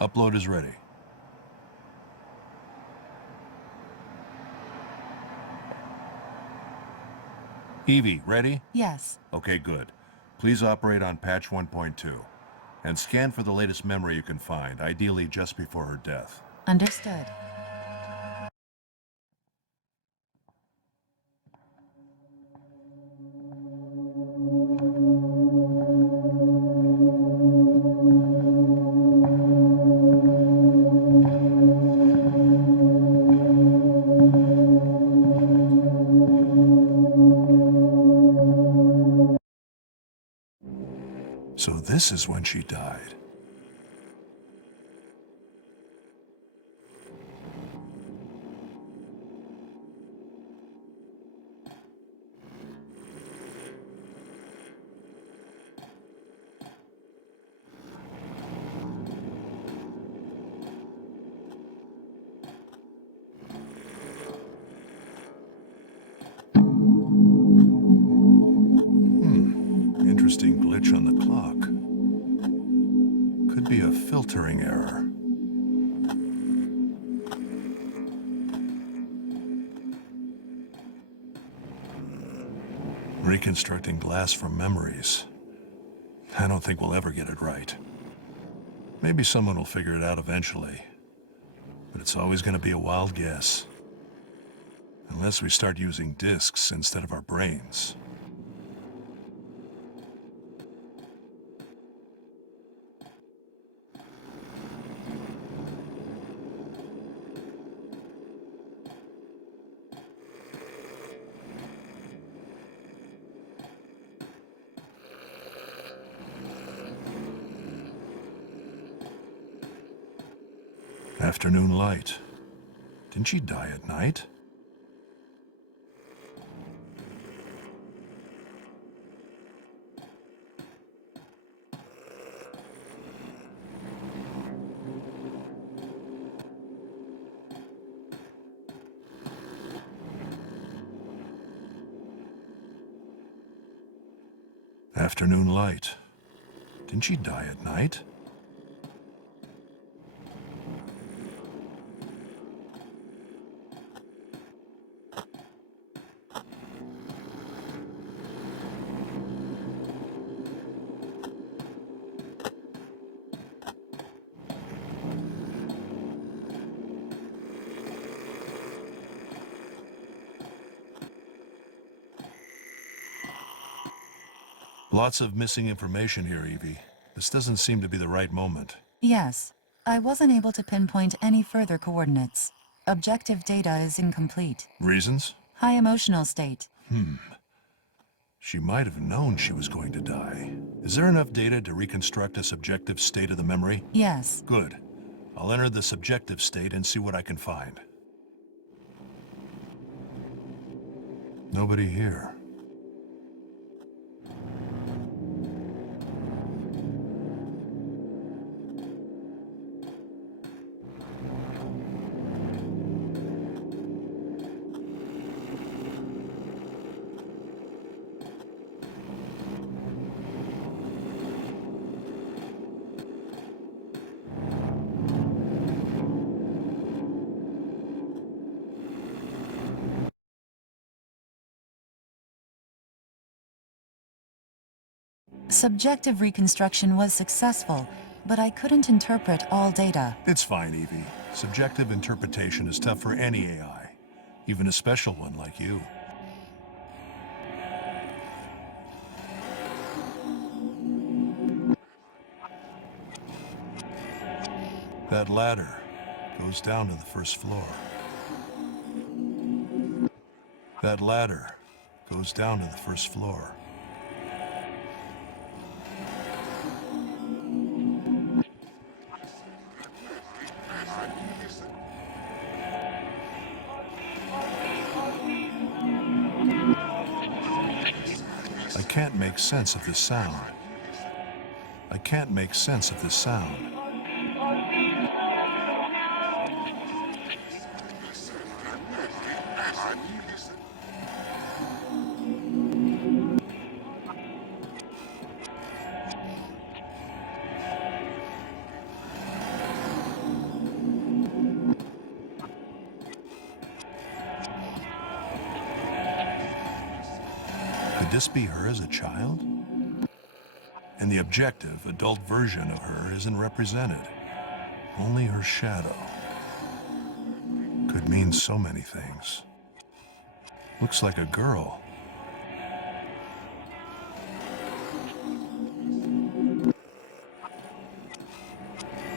Upload is ready. Evie, ready? Yes. Okay, good. Please operate on patch 1.2. And scan for the latest memory you can find, ideally just before her death. Understood. So this is when she died. Interesting glitch on the clock. Could be a filtering error. Reconstructing glass from memories. I don't think we'll ever get it right. Maybe someone will figure it out eventually. But it's always going to be a wild guess. Unless we start using discs instead of our brains. Afternoon light. Didn't she die at night? Afternoon light. Didn't she die at night? Lots of missing information here, Evie. This doesn't seem to be the right moment. Yes. I wasn't able to pinpoint any further coordinates. Objective data is incomplete. Reasons? High emotional state. She might have known she was going to die. Is there enough data to reconstruct a subjective state of the memory? Yes. Good. I'll enter the subjective state and see what I can find. Nobody here. Subjective reconstruction was successful, but I couldn't interpret all data. It's fine, Evie. Subjective interpretation is tough for any AI, even a special one like you. That ladder goes down to the first floor. That ladder goes down to the first floor. I can't make sense of this sound. I can't make sense of this sound. this be her as a child? And the objective, adult version of her isn't represented. Only her shadow. Could mean so many things. Looks like a girl.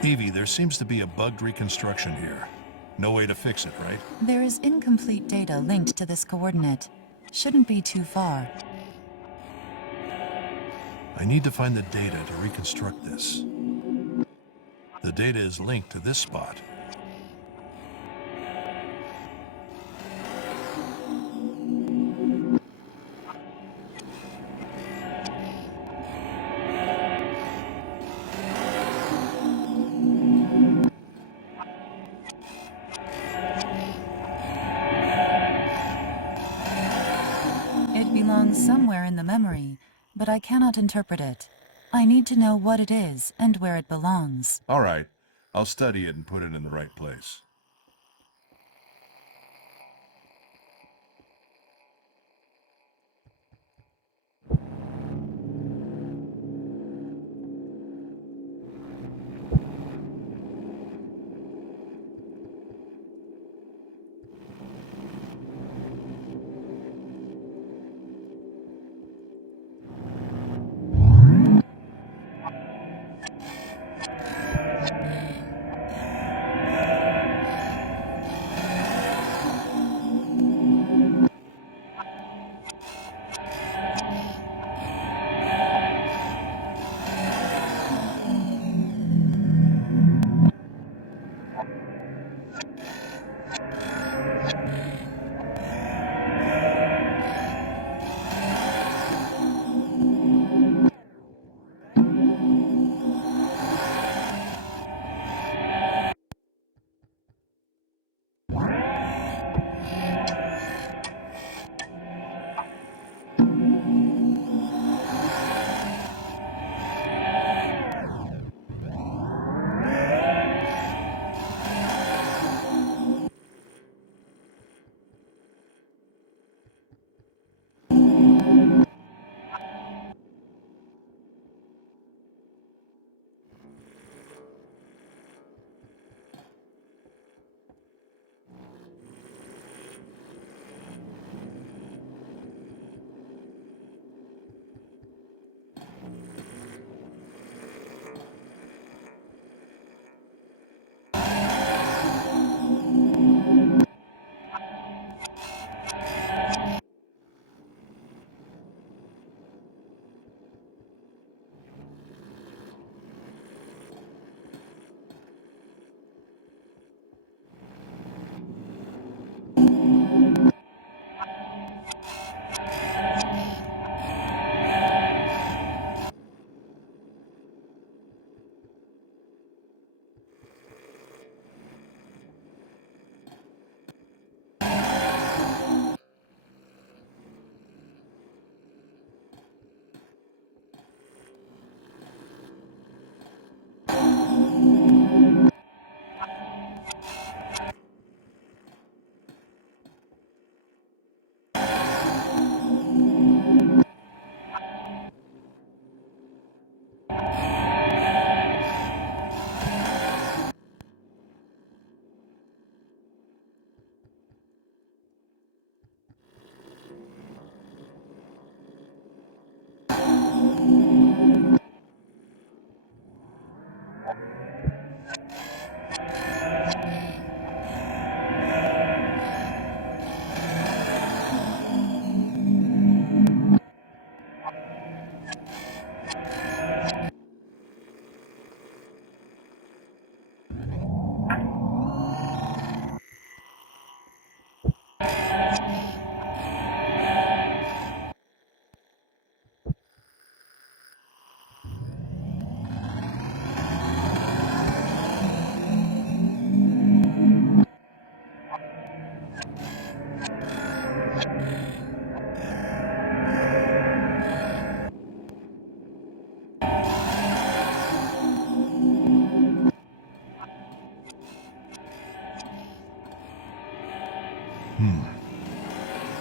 Evie, there seems to be a bugged reconstruction here. No way to fix it, right? There is incomplete data linked to this coordinate. Shouldn't be too far. I need to find the data to reconstruct this. The data is linked to this spot. It belongs somewhere in the memory, but I cannot interpret it. I need to know what it is and where it belongs. All right, I'll study it and put it in the right place.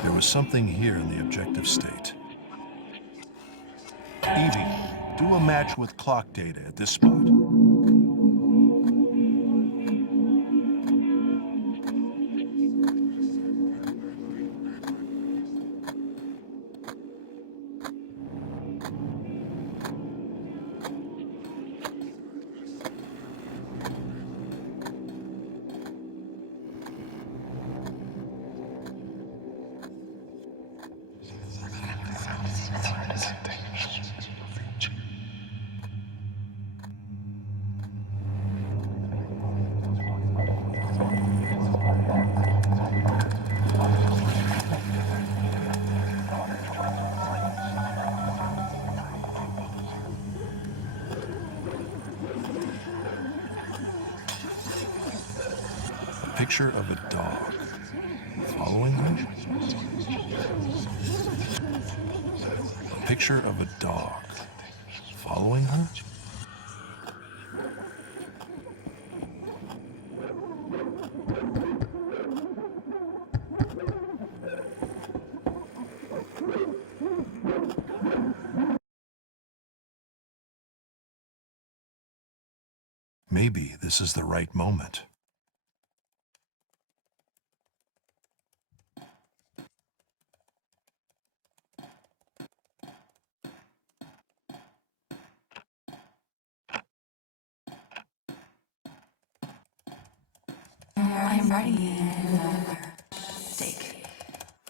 There was something here in the objective state. Evie, do a match with clock data at this spot. Picture of a dog following her. A picture of a dog following her. Maybe this is the right moment. I'm ready. Take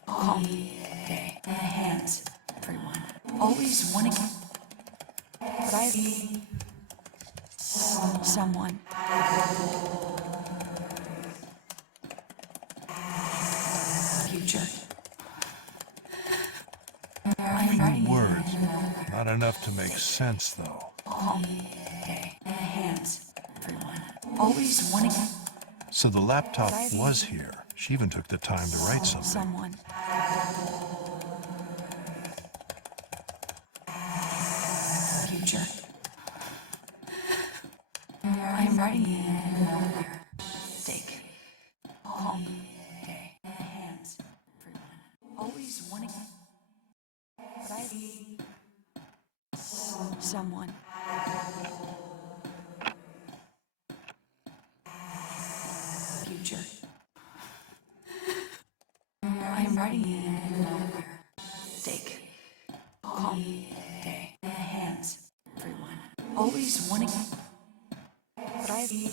calm day. Hands, everyone. Always wanting, but I be someone. Future. I'm ready. Words, not enough to make sense, though. Calm day. Hands, everyone. Always wanting. So the laptop was here. She even took the time to write something. Someone. Future. I'm ready. Take calm day. Hands, everyone. Always wanting, but I be someone. Future. I'm ready. Take calm day. Hands, everyone. Always wanting, but I be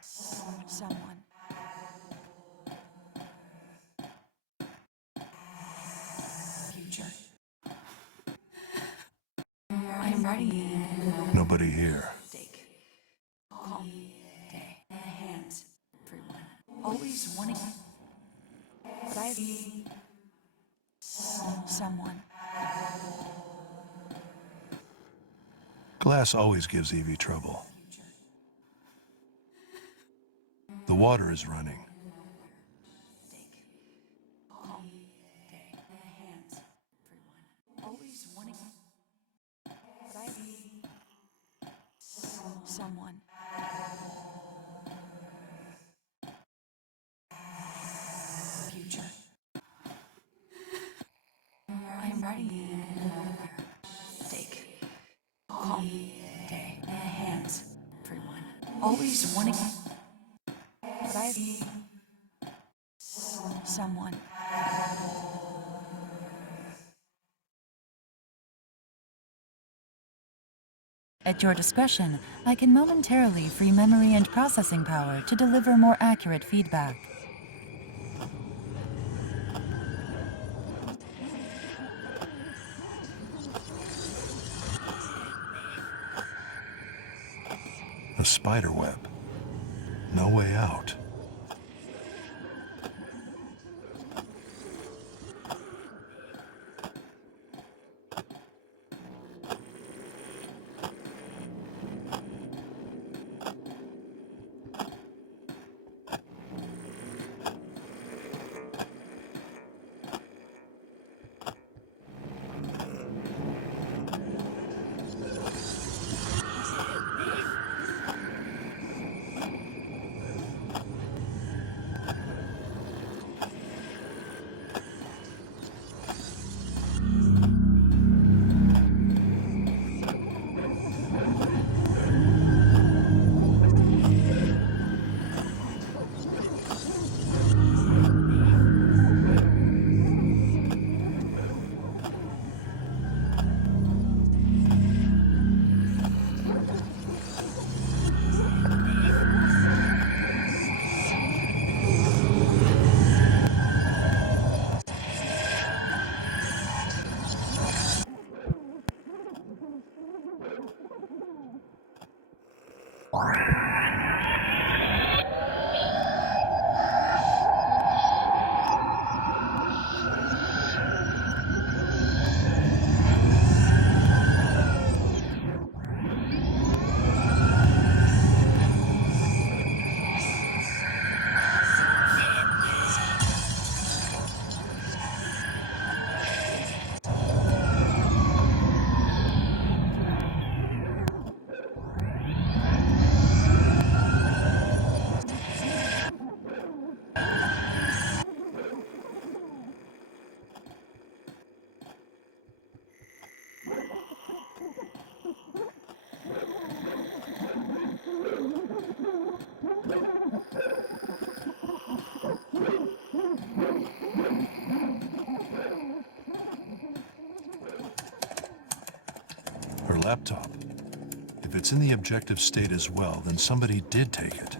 someone. Future. I'm ready. Nobody here. Take calm day. Hands, everyone. Always wanting, but I be someone. Glass always gives Evie trouble. The water is running. Take calm day. Hands, everyone. Always wanting, but I be someone. Future. I'm ready. Take calm day. Hands, everyone. Always wanting, but I be someone. At your discretion, I can momentarily free memory and processing power to deliver more accurate feedback. A spider web. No way out. Her laptop. If it's in the objective state as well, then somebody did take it.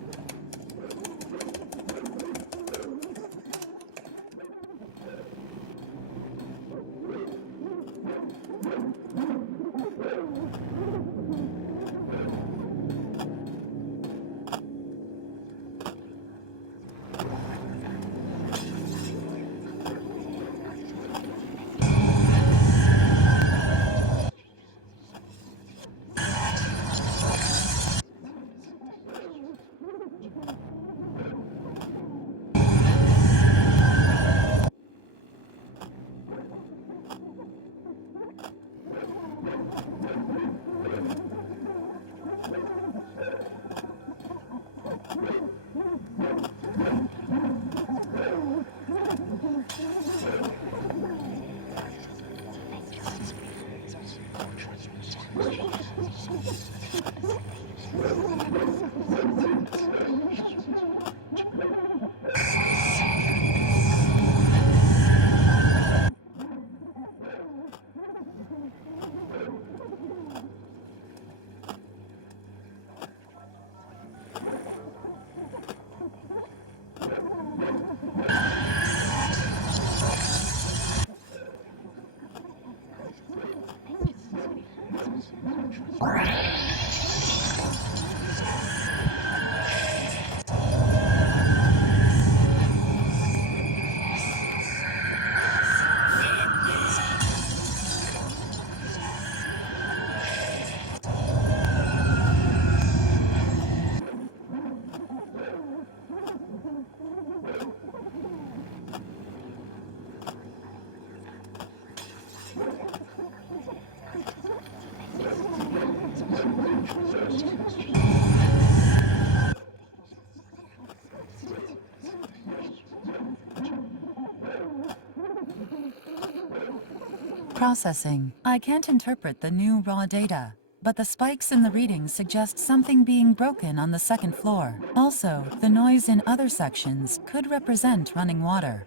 Processing. I can't interpret the new raw data, but the spikes in the readings suggest something being broken on the second floor. Also, the noise in other sections could represent running water.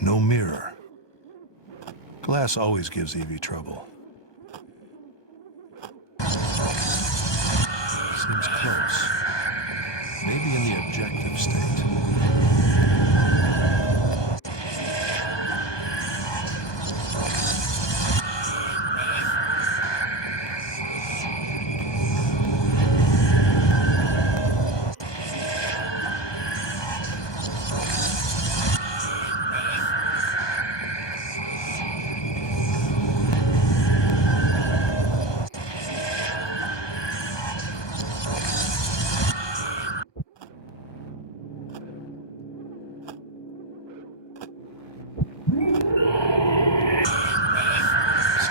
No mirror. Glass always gives Evie trouble. Seems close. Maybe in the objective state.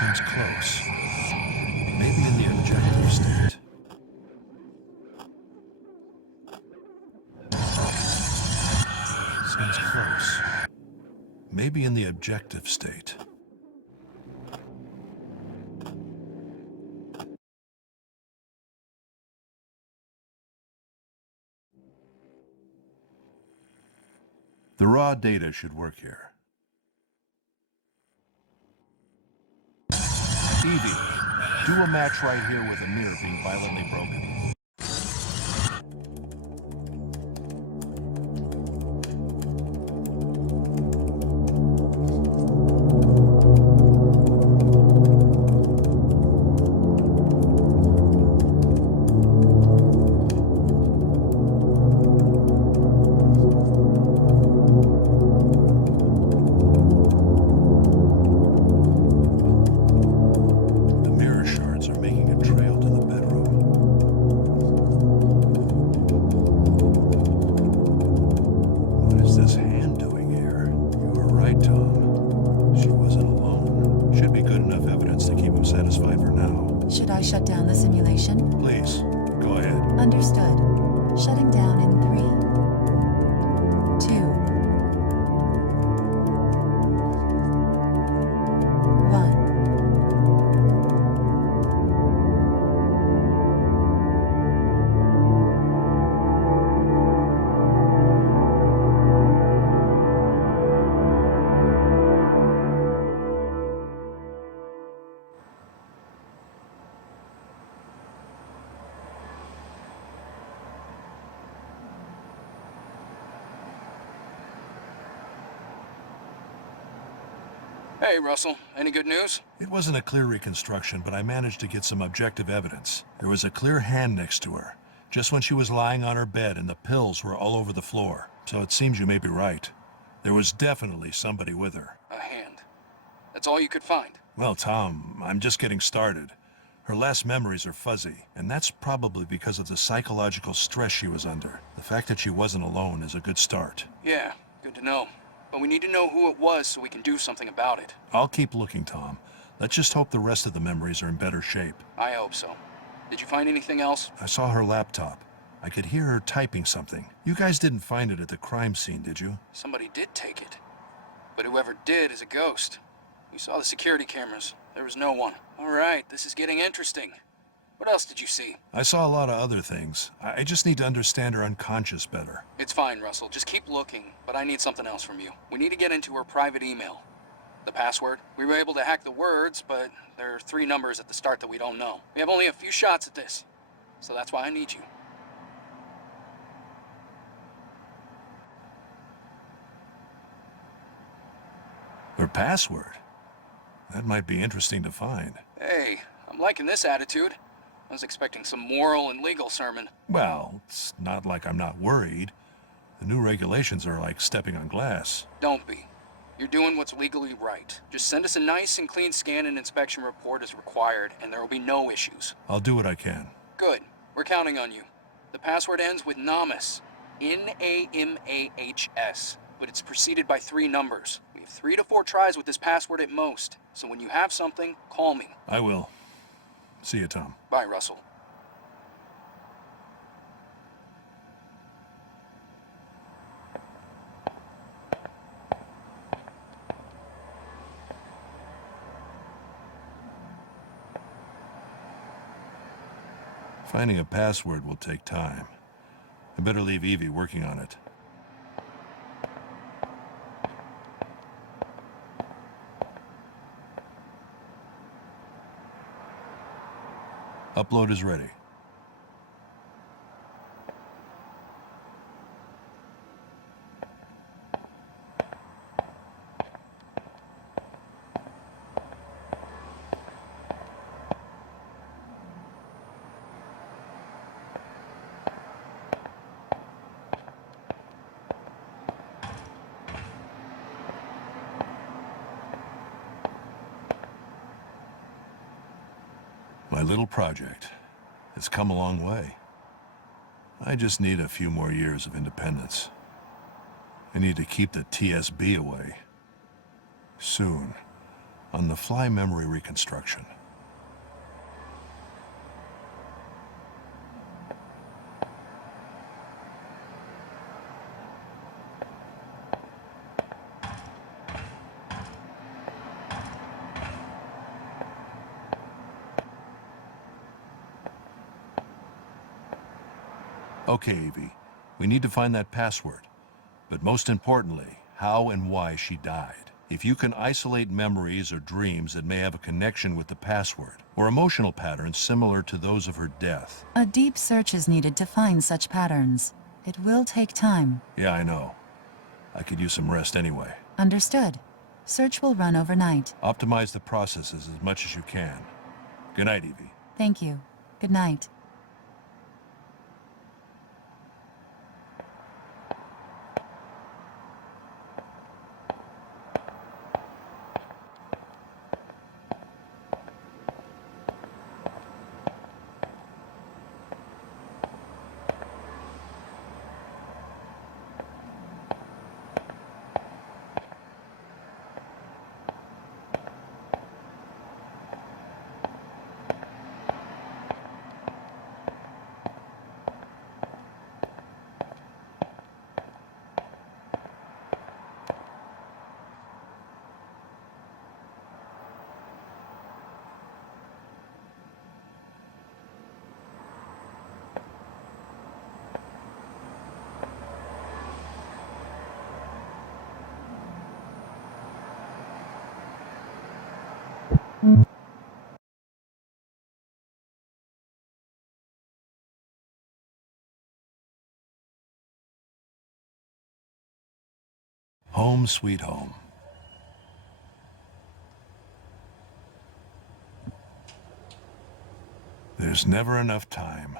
Seems close. Maybe in the objective state. Seems close. Maybe in the objective state. The raw data should work here. Evie, do a match right here with a mirror being violently broken. Should I shut down the simulation? Please, go ahead. Understood. Shutting down in 3, 2, 1. Hey, Russell. Any good news? It wasn't a clear reconstruction, but I managed to get some objective evidence. There was a clear hand next to her, just when she was lying on her bed, and the pills were all over the floor. So it seems you may be right. There was definitely somebody with her. A hand. That's all you could find? Well, Tom, I'm just getting started. Her last memories are fuzzy, and that's probably because of the psychological stress she was under. The fact that she wasn't alone is a good start. Yeah, good to know. But we need to know who it was so we can do something about it. I'll keep looking, Tom. Let's just hope the rest of the memories are in better shape. I hope so. Did you find anything else? I saw her laptop. I could hear her typing something. You guys didn't find it at the crime scene, did you? Somebody did take it. But whoever did is a ghost. We saw the security cameras. There was no one. All right, this is getting interesting. What else did you see? I saw a lot of other things. I just need to understand her unconscious better. It's fine, Russell. Just keep looking, but I need something else from you. We need to get into her private email. The password. We were able to hack the words, but there are 3 numbers at the start that we don't know. We have only a few shots at this, so that's why I need you. Her password? That might be interesting to find. Hey, I'm liking this attitude. I was expecting some moral and legal sermon. Well, it's not like I'm not worried. The new regulations are like stepping on glass. Don't be. You're doing what's legally right. Just send us a nice and clean scan and inspection report as required, and there will be no issues. I'll do what I can. Good. We're counting on you. The password ends with Namas. N-A-M-A-H-S. But it's preceded by 3 numbers. We have 3 to 4 tries with this password at most. So when you have something, call me. I will. See you, Tom. Bye, Russell. Finding a password will take time. I better leave Evie working on it. Upload is ready. My little project. It's come a long way. I just need a few more years of independence. I need to keep the TSB away. Soon, on the fly memory reconstruction. Okay, Evie, we need to find that password. But most importantly, how and why she died. If you can isolate memories or dreams that may have a connection with the password, or emotional patterns similar to those of her death. A deep search is needed to find such patterns. It will take time. Yeah, I know. I could use some rest anyway. Understood. Search will run overnight. Optimize the processes as much as you can. Good night, Evie. Thank you. Good night. Home sweet home. There's never enough time.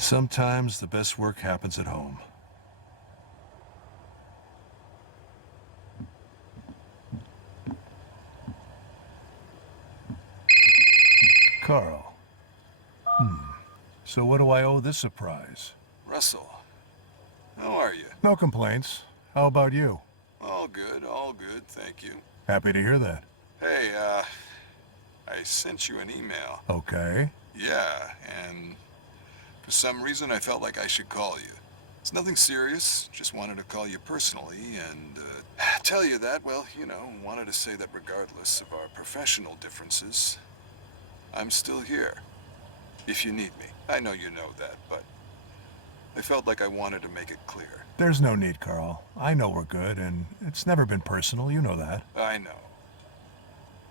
Sometimes the best work happens at home. Carl. So what do I owe this surprise? Russell, how are you? No complaints. How about you? All good, thank you. Happy to hear that. Hey, I sent you an email. Okay. Yeah, and for some reason I felt like I should call you. It's nothing serious, just wanted to call you personally and, tell you that, well, you know, wanted to say that regardless of our professional differences, I'm still here. If you need me. I know you know that, but I felt like I wanted to make it clear. There's no need, Carl. I know we're good, and it's never been personal, you know that. I know.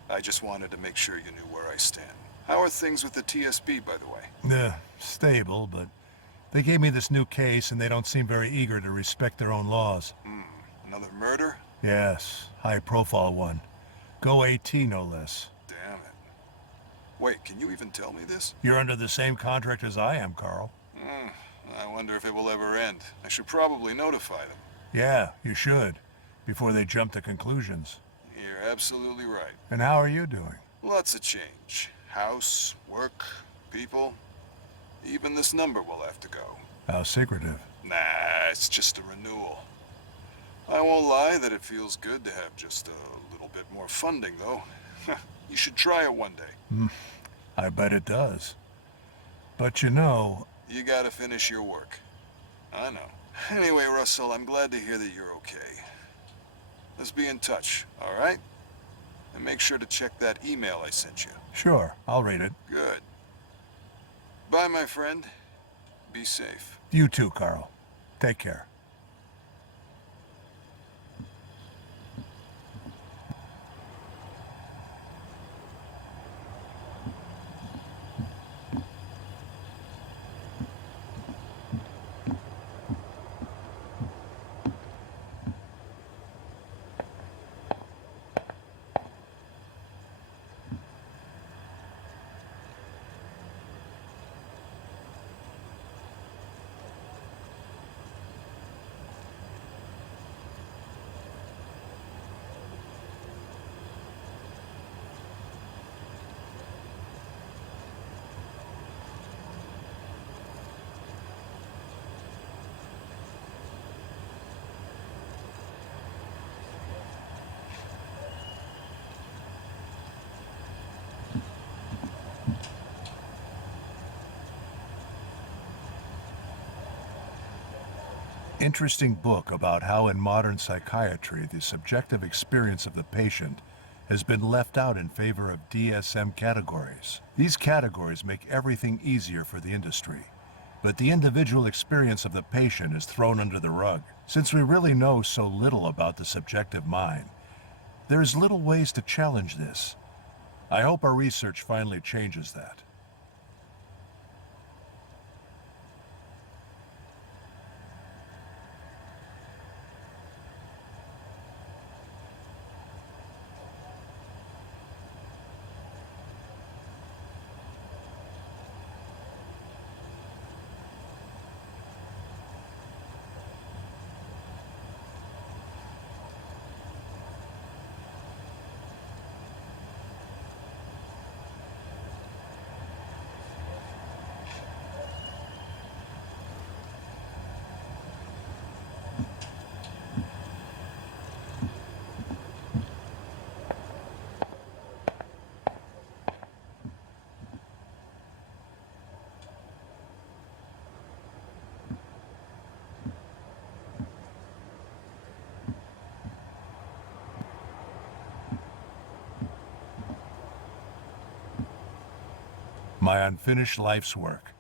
I just wanted to make sure you knew where I stand. How are things with the TSB, by the way? Stable, but they gave me this new case, and they don't seem very eager to respect their own laws. Another murder? Yes, high-profile one. Go AT, no less. Damn it. Wait, can you even tell me this? You're under the same contract as I am, Carl. I wonder if it will ever end. I should probably notify them. Yeah, you should, before they jump to conclusions. You're absolutely right. And how are you doing? Lots of change. House, work, people. Even this number will have to go. How secretive. Nah, it's just a renewal. I won't lie that it feels good to have just a little bit more funding, though. You should try it one day. I bet it does. But you know... You gotta finish your work. I know. Anyway, Russell, I'm glad to hear that you're okay. Let's be in touch, all right? And make sure to check that email I sent you. Sure, I'll read it. Good. Bye, my friend. Be safe. You too, Carl. Take care. Interesting book about how in modern psychiatry the subjective experience of the patient has been left out in favor of DSM categories. These categories make everything easier for the industry, but the individual experience of the patient is thrown under the rug. Since we really know so little about the subjective mind, there is little ways to challenge this. I hope our research finally changes that. My unfinished life's work.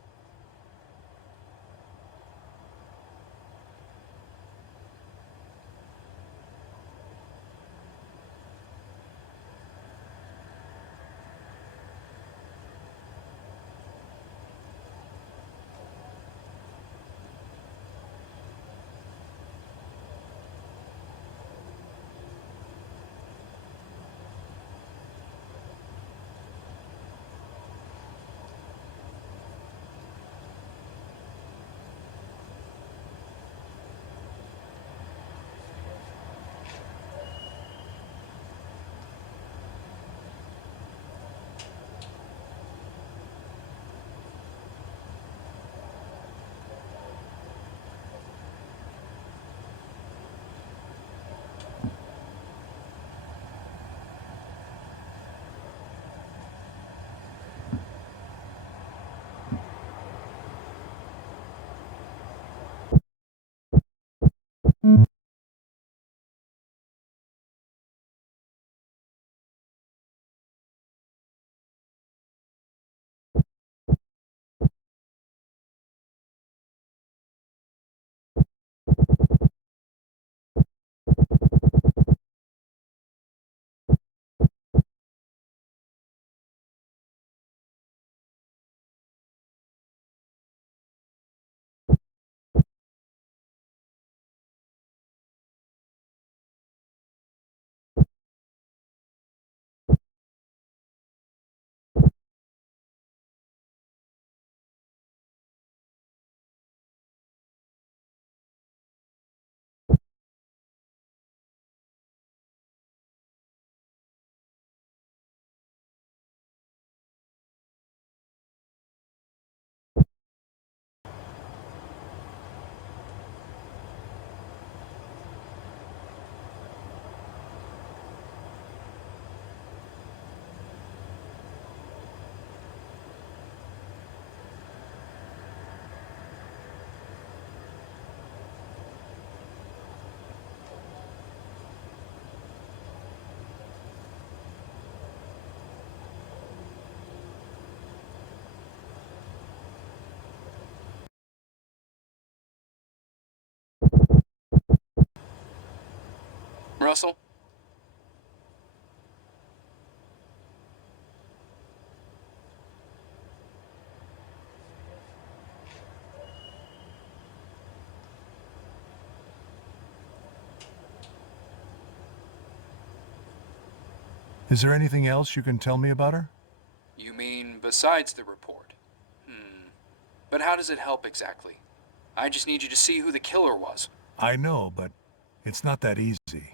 Russell? Is there anything else you can tell me about her? You mean besides the report? But how does it help exactly? I just need you to see who the killer was. I know, but it's not that easy.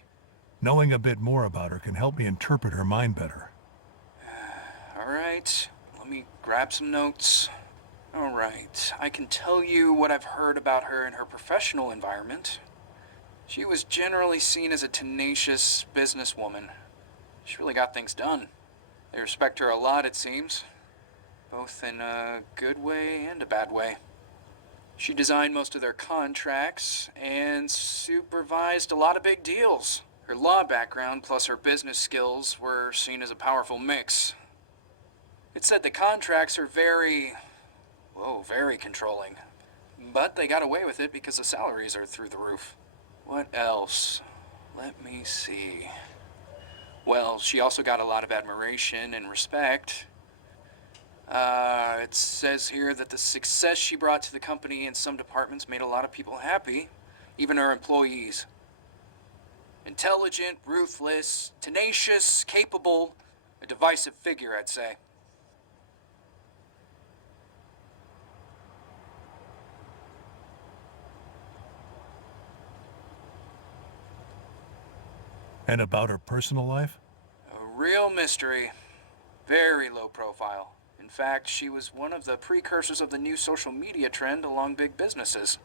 Knowing a bit more about her can help me interpret her mind better. All right, let me grab some notes. All right, I can tell you what I've heard about her in her professional environment. She was generally seen as a tenacious businesswoman. She really got things done. They respect her a lot, it seems. Both in a good way and a bad way. She designed most of their contracts and supervised a lot of big deals. Her law background plus her business skills were seen as a powerful mix. It said the contracts are very controlling. But they got away with it because the salaries are through the roof. What else? Let me see. Well, she also got a lot of admiration and respect. It says here that the success she brought to the company in some departments made a lot of people happy, even her employees. Intelligent, ruthless, tenacious, capable, a divisive figure, I'd say. And about her personal life? A real mystery. Very low profile. In fact, she was one of the precursors of the new social media trend along big businesses.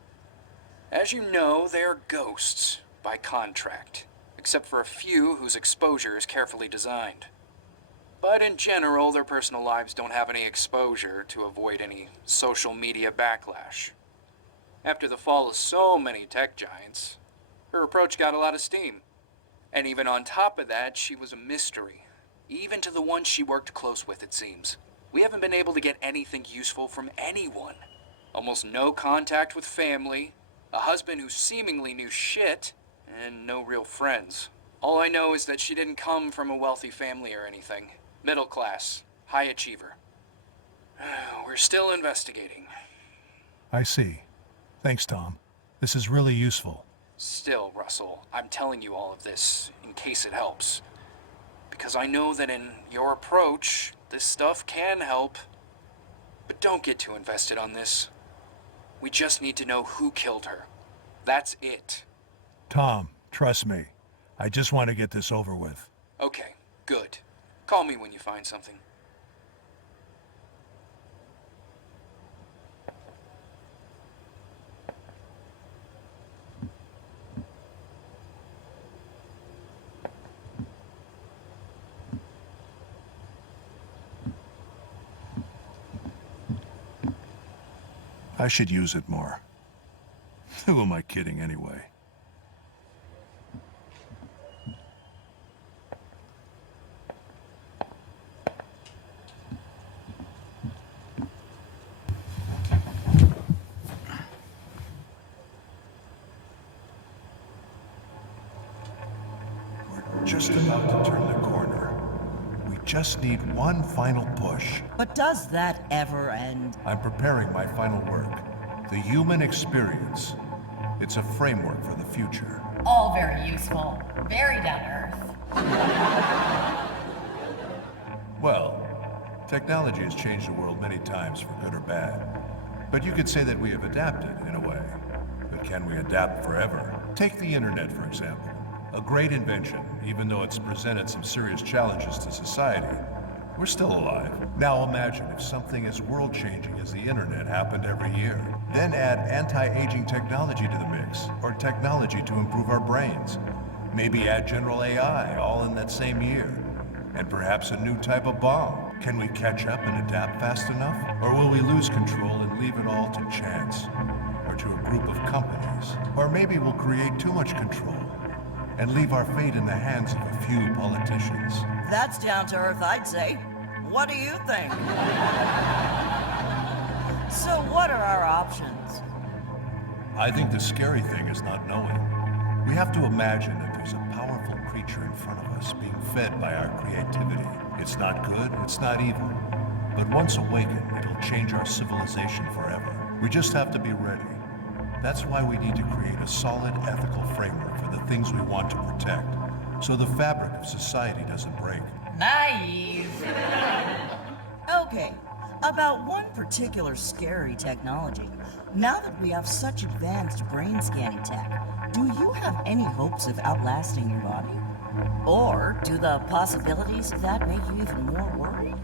As you know, they are ghosts by contract, except for a few whose exposure is carefully designed. But in general, their personal lives don't have any exposure to avoid any social media backlash. After the fall of so many tech giants, her approach got a lot of steam. And even on top of that, she was a mystery. Even to the ones she worked close with, it seems. We haven't been able to get anything useful from anyone. Almost no contact with family, a husband who seemingly knew shit, and no real friends. All I know is that she didn't come from a wealthy family or anything. Middle class, high achiever. We're still investigating. I see. Thanks, Tom. This is really useful. Still, Russell, I'm telling you all of this in case it helps. Because I know that in your approach, this stuff can help. But don't get too invested on this. We just need to know who killed her. That's it. Tom, trust me. I just want to get this over with. Okay, good. Call me when you find something. I should use it more. Who am I kidding anyway? We're just about to turn the corner. We just need one final push. But does that ever end? I'm preparing my final work, the human experience. It's a framework for the future. All very useful, very down to earth. Well, technology has changed the world many times for good or bad. But you could say that we have adapted in a way. But can we adapt forever? Take the internet, for example. A great invention, even though it's presented some serious challenges to society. We're still alive. Now imagine if something as world-changing as the internet happened every year. Then add anti-aging technology to the mix, or technology to improve our brains. Maybe add general AI, all in that same year. And perhaps a new type of bomb. Can we catch up and adapt fast enough? Or will we lose control and leave it all to chance? Or to a group of companies? Or maybe we'll create too much control and leave our fate in the hands of a few politicians. That's down to earth, I'd say. What do you think? So what are our options? I think the scary thing is not knowing. We have to imagine that there's a powerful creature in front of us being fed by our creativity. It's not good, it's not evil. But once awakened, it'll change our civilization forever. We just have to be ready. That's why we need to create a solid ethical framework for the things we want to protect, so the fabric of society doesn't break. Naive. Okay, about one particular scary technology. Now that we have such advanced brain scanning tech, do you have any hopes of outlasting your body? Or do the possibilities of that make you even more worried?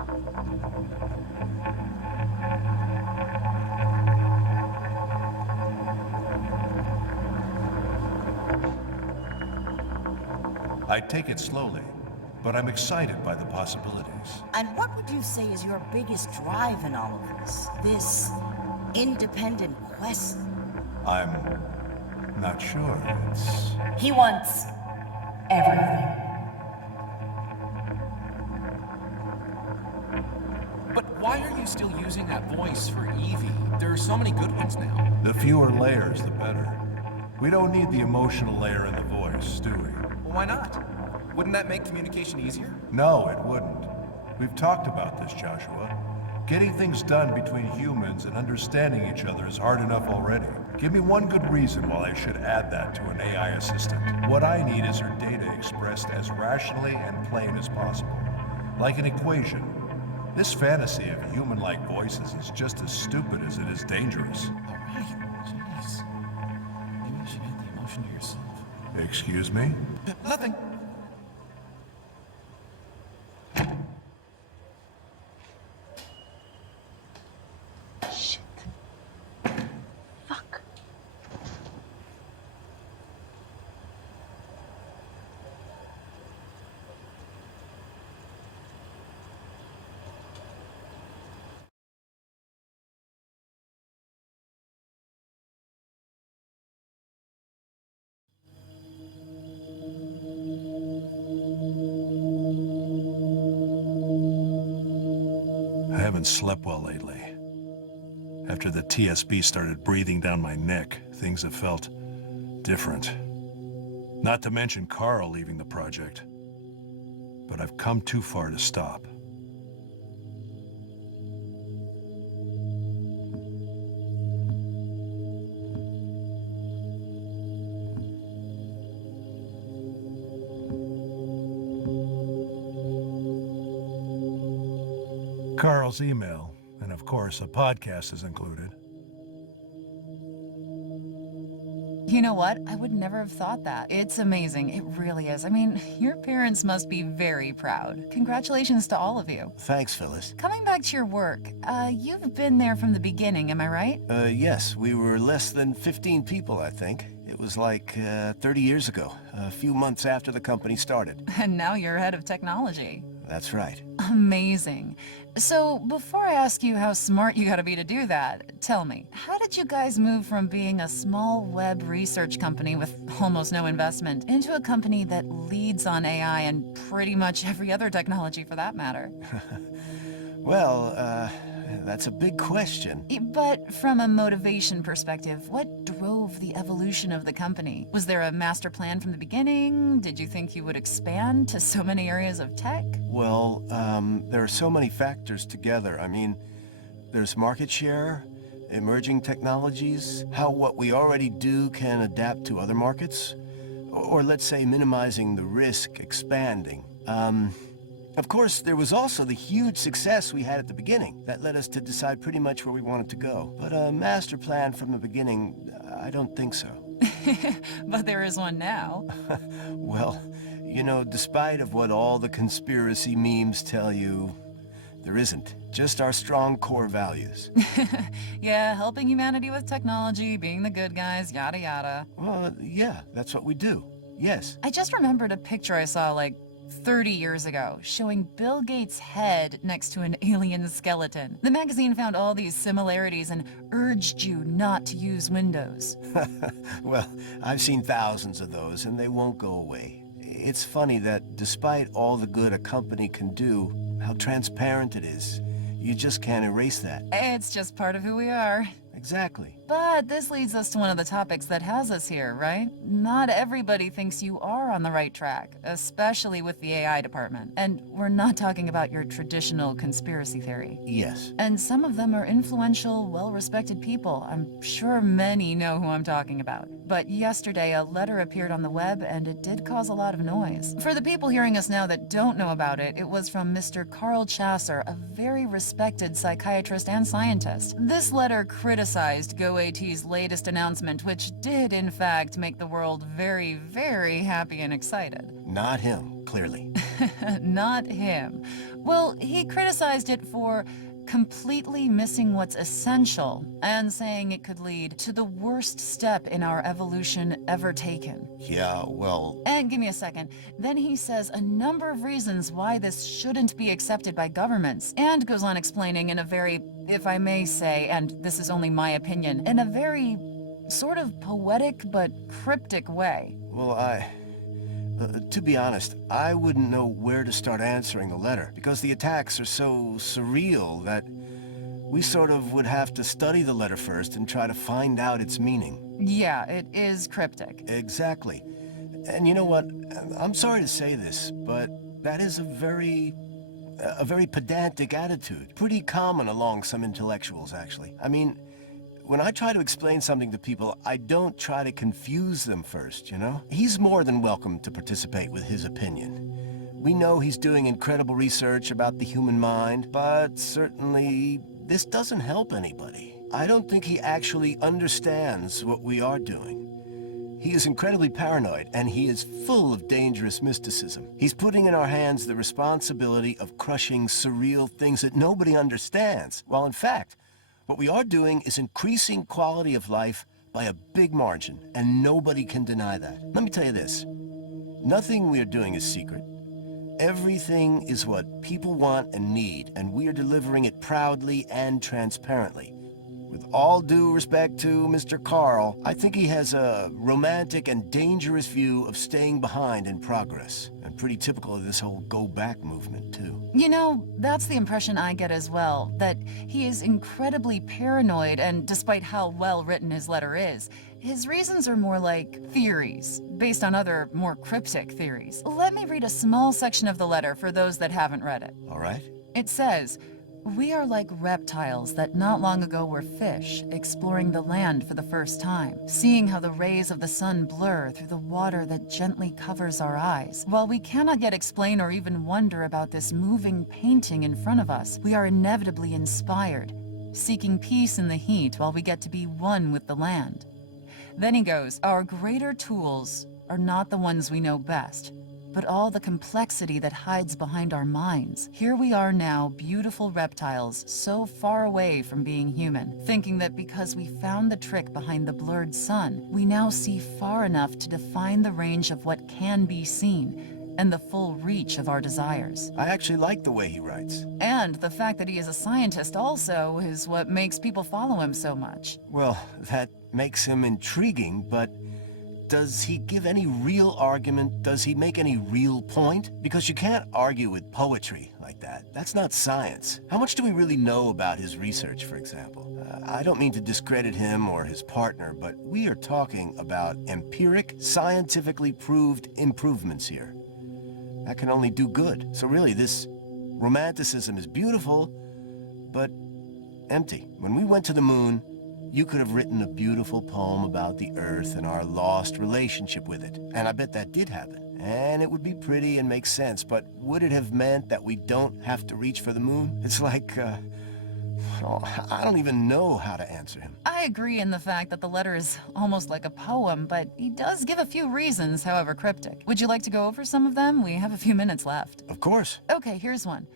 I take it slowly, but I'm excited by the possibilities. And what would you say is your biggest drive in all of this? This independent quest? I'm not sure. It's... He wants everything. But why are you still using that voice for Evie? There are so many good ones now. The fewer layers, the better. We don't need the emotional layer in the voice, do we? Well, why not? Wouldn't that make communication easier? No, it wouldn't. We've talked about this, Joshua. Getting things done between humans and understanding each other is hard enough already. Give me one good reason why I should add that to an AI assistant. What I need is her data expressed as rationally and plain as possible. Like an equation. This fantasy of human-like voices is just as stupid as it is dangerous. All right. Jeez. Maybe you should add the emotion to yourself. Excuse me? Nothing. Shit. Fuck. I haven't slept well lately. After the TSB started breathing down my neck, things have felt different. Not to mention Carl leaving the project. But I've come too far to stop. Carl's email, and of course a podcast is included. You know what? I would never have thought that. It's amazing. It really is. I mean, your parents must be very proud. Congratulations to all of you. Thanks, Phyllis. Coming back to your work, you've been there from the beginning, am I right? Yes, we were less than 15 people, I think. It was like 30 years ago, a few months after the company started. And now you're head of technology. That's right. Amazing. So, before I ask you how smart you gotta be to do that, tell me, how did you guys move from being a small web research company with almost no investment into a company that leads on AI and pretty much every other technology for that matter? Well, that's a big question. But from a motivation perspective, what drove the evolution of the company? Was there a master plan from the beginning? Did you think you would expand to so many areas of tech? Well, there are so many factors together. I mean, there's market share, emerging technologies, how what we already do can adapt to other markets, or let's say minimizing the risk, expanding. Of course, there was also the huge success we had at the beginning. That led us to decide pretty much where we wanted to go. But a master plan from the beginning, I don't think so. But there is one now. Well, you know, despite of what all the conspiracy memes tell you, there isn't. Just our strong core values. Yeah, helping humanity with technology, being the good guys, yada yada. Well, yeah, that's what we do. Yes. I just remembered a picture I saw like 30 years ago, showing Bill Gates' head next to an alien skeleton. The magazine found all these similarities and urged you not to use Windows. Well, I've seen thousands of those, and they won't go away. It's funny that despite all the good a company can do, how transparent it is, you just can't erase that. It's just part of who we are. Exactly. But this leads us to one of the topics that has us here, right? Not everybody thinks you are on the right track, especially with the AI department. And we're not talking about your traditional conspiracy theory. Yes. And some of them are influential, well-respected people. I'm sure many know who I'm talking about. But yesterday, a letter appeared on the web, and it did cause a lot of noise. For the people hearing us now that don't know about it, it was from Mr. Carl Chasser, a very respected psychiatrist and scientist. This letter criticized GoAT's latest announcement, which did, in fact, make the world very, very happy and excited. Not him, clearly. Not him. Well, he criticized it for completely missing what's essential and saying it could lead to the worst step in our evolution ever taken. Yeah, well... And give me a second. Then he says a number of reasons why this shouldn't be accepted by governments, and goes on explaining in a very, if I may say, and this is only my opinion, in a very sort of poetic but cryptic way. Well, to be honest, I wouldn't know where to start answering the letter, because the attacks are so surreal that we sort of would have to study the letter first and try to find out its meaning. Yeah, it is cryptic. Exactly. And you know what? I'm sorry to say this, but that is a very pedantic attitude. Pretty common along some intellectuals, actually. I mean, when I try to explain something to people, I don't try to confuse them first, you know? He's more than welcome to participate with his opinion. We know he's doing incredible research about the human mind, but certainly this doesn't help anybody. I don't think he actually understands what we are doing. He is incredibly paranoid, and he is full of dangerous mysticism. He's putting in our hands the responsibility of crushing surreal things that nobody understands, while in fact, what we are doing is increasing quality of life by a big margin, and nobody can deny that. Let me tell you this. Nothing we are doing is secret. Everything is what people want and need, and we are delivering it proudly and transparently. With all due respect to Mr. Carl, I think he has a romantic and dangerous view of staying behind in progress, and pretty typical of this whole go-back movement, too. You know, that's the impression I get as well, that he is incredibly paranoid, and despite how well-written his letter is, his reasons are more like theories, based on other, more cryptic theories. Let me read a small section of the letter for those that haven't read it. All right? It says, "We are like reptiles that not long ago were fish, exploring the land for the first time, seeing how the rays of the sun blur through the water that gently covers our eyes. While we cannot yet explain or even wonder about this moving painting in front of us, we are inevitably inspired, seeking peace in the heat while we get to be one with the land." Then he goes, "Our greater tools are not the ones we know best, but all the complexity that hides behind our minds. Here we are now, beautiful reptiles, so far away from being human, thinking that because we found the trick behind the blurred sun, we now see far enough to define the range of what can be seen, and the full reach of our desires." I actually like the way he writes. And the fact that he is a scientist also is what makes people follow him so much. Well, that makes him intriguing, but does he give any real argument? Does he make any real point? Because you can't argue with poetry like that. That's not science. How much do we really know about his research, for example? I don't mean to discredit him or his partner, but we are talking about empiric, scientifically proved improvements here. That can only do good. So really, this romanticism is beautiful, but empty. When we went to the moon, you could have written a beautiful poem about the Earth and our lost relationship with it. And I bet that did happen. And it would be pretty and make sense, but would it have meant that we don't have to reach for the moon? It's like, I don't even know how to answer him. I agree in the fact that the letter is almost like a poem, but he does give a few reasons, however cryptic. Would you like to go over some of them? We have a few minutes left. Of course. Okay, here's one.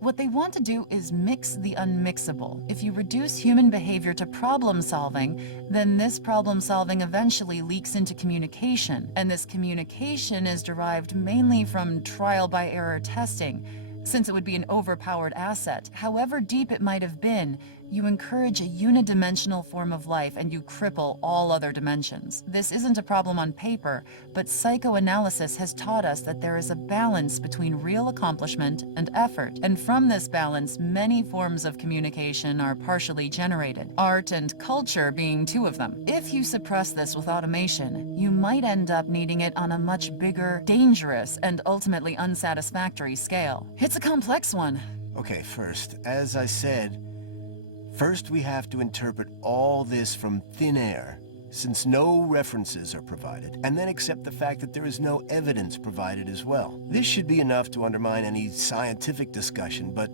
What they want to do is mix the unmixable. If you reduce human behavior to problem solving, then this problem solving eventually leaks into communication, and this communication is derived mainly from trial by error testing. Since it would be an overpowered asset, however deep it might have been, you encourage a unidimensional form of life and you cripple all other dimensions. This isn't a problem on paper, but psychoanalysis has taught us that there is a balance between real accomplishment and effort. And from this balance, many forms of communication are partially generated, art and culture being two of them. If you suppress this with automation, you might end up needing it on a much bigger, dangerous, and ultimately unsatisfactory scale. It's a complex one. Okay, first, as I said, first we have to interpret all this from thin air, since no references are provided, and then accept the fact that there is no evidence provided as well. This should be enough to undermine any scientific discussion, but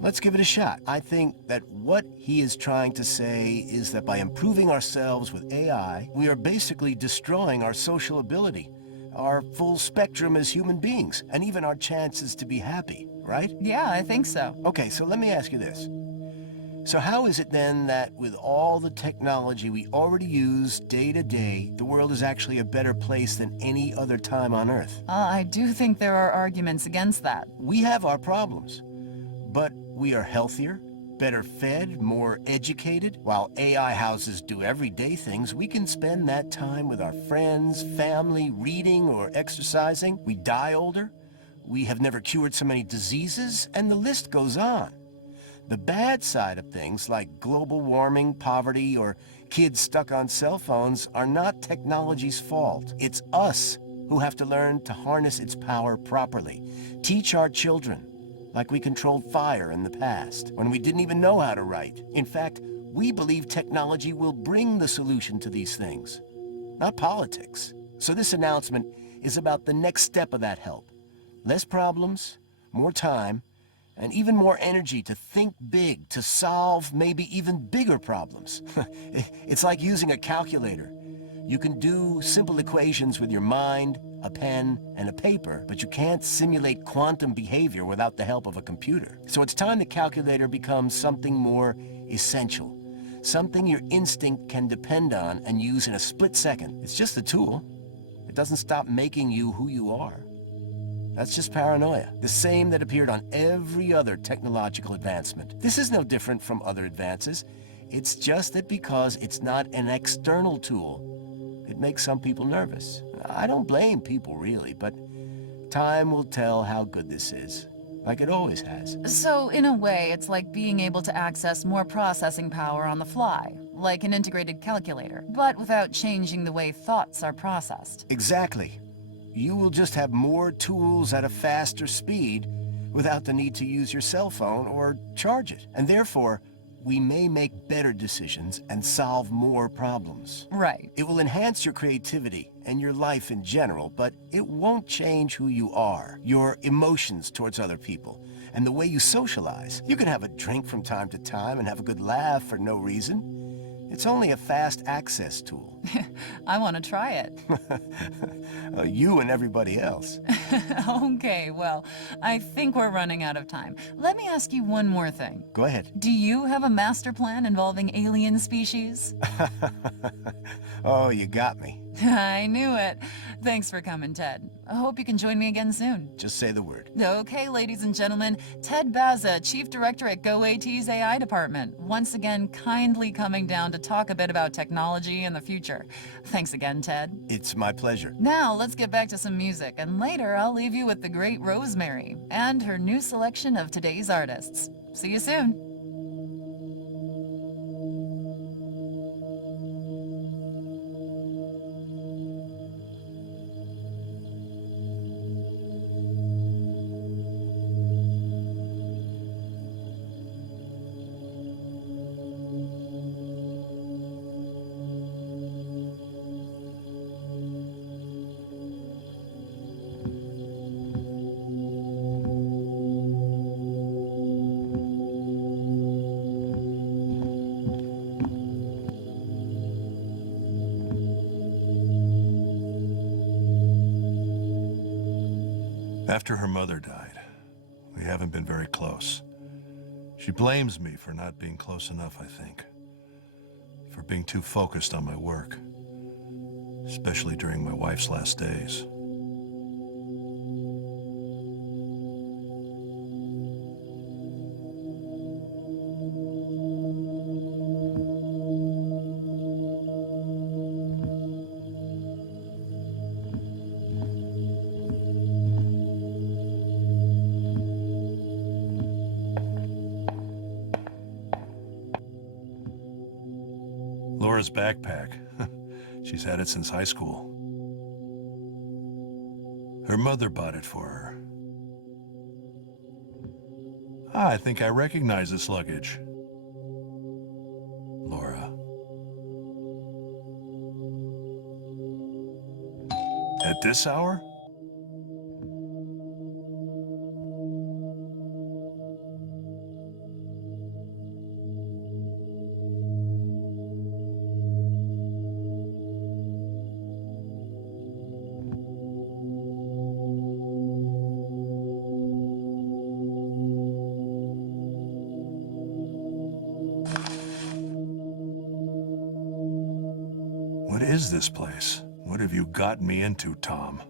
let's give it a shot. I think that what he is trying to say is that by improving ourselves with AI, we are basically destroying our social ability, our full spectrum as human beings, and even our chances to be happy, right? Yeah, I think so. Okay, so let me ask you this. So how is it then that with all the technology we already use day to day, the world is actually a better place than any other time on Earth? I do think there are arguments against that. We have our problems, but we are healthier, better fed, more educated. While AI houses do everyday things, we can spend that time with our friends, family, reading or exercising. We die older. We have never cured so many diseases, and the list goes on. The bad side of things, like global warming, poverty, or kids stuck on cell phones, are not technology's fault. It's us who have to learn to harness its power properly. Teach our children, like we controlled fire in the past, when we didn't even know how to write. In fact, we believe technology will bring the solution to these things, not politics. So this announcement is about the next step of that help. Less problems, more time, and even more energy to think big, to solve maybe even bigger problems. It's like using a calculator. You can do simple equations with your mind, a pen, and a paper, but you can't simulate quantum behavior without the help of a computer. So it's time the calculator becomes something more essential, something your instinct can depend on and use in a split second. It's just a tool. It doesn't stop making you who you are. That's just paranoia, the same that appeared on every other technological advancement. This is no different from other advances. It's just that because it's not an external tool, it makes some people nervous. I don't blame people really, but time will tell how good this is, like it always has. So, in a way, it's like being able to access more processing power on the fly, like an integrated calculator, but without changing the way thoughts are processed. Exactly. You will just have more tools at a faster speed without the need to use your cell phone or charge it. And therefore, we may make better decisions and solve more problems. Right. It will enhance your creativity and your life in general, but it won't change who you are, your emotions towards other people, and the way you socialize. You can have a drink from time to time and have a good laugh for no reason. It's only a fast access tool. I want to try it. You and everybody else. Okay, well, I think we're running out of time. Let me ask you one more thing. Go ahead. Do you have a master plan involving alien species? Oh, you got me. I knew it. Thanks for coming, Ted. I hope you can join me again soon. Just say the word. Okay, ladies and gentlemen, Ted Baza, Chief Director at GoAT's AI Department, once again kindly coming down to talk a bit about technology and the future. Thanks again, Ted. It's my pleasure. Now, let's get back to some music, and later I'll leave you with the great Rosemary and her new selection of today's artists. See you soon. After her mother died, we haven't been very close. She blames me for not being close enough, I think. For being too focused on my work, especially during my wife's last days. Laura's backpack. She's had it since high school. Her mother bought it for her. Ah, I think I recognize this luggage. Laura. At this hour? What is this place? What have you gotten me into, Tom?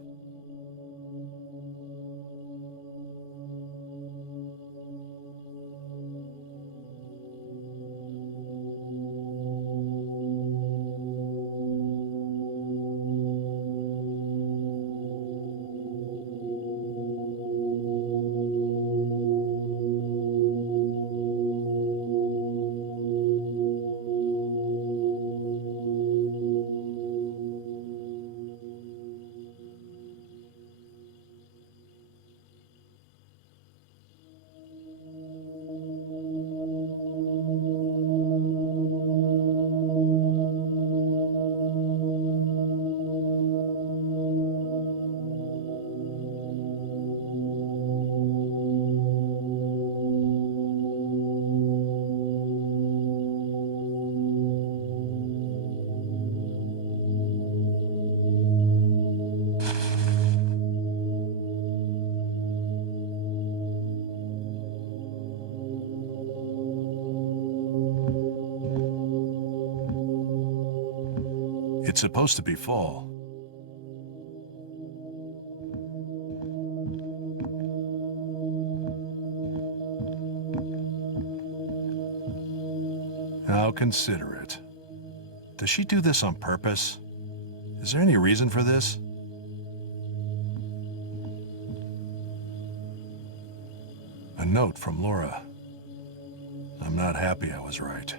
It's supposed to be fall. How considerate. Does she do this on purpose? Is there any reason for this? A note from Laura. I'm not happy I was right.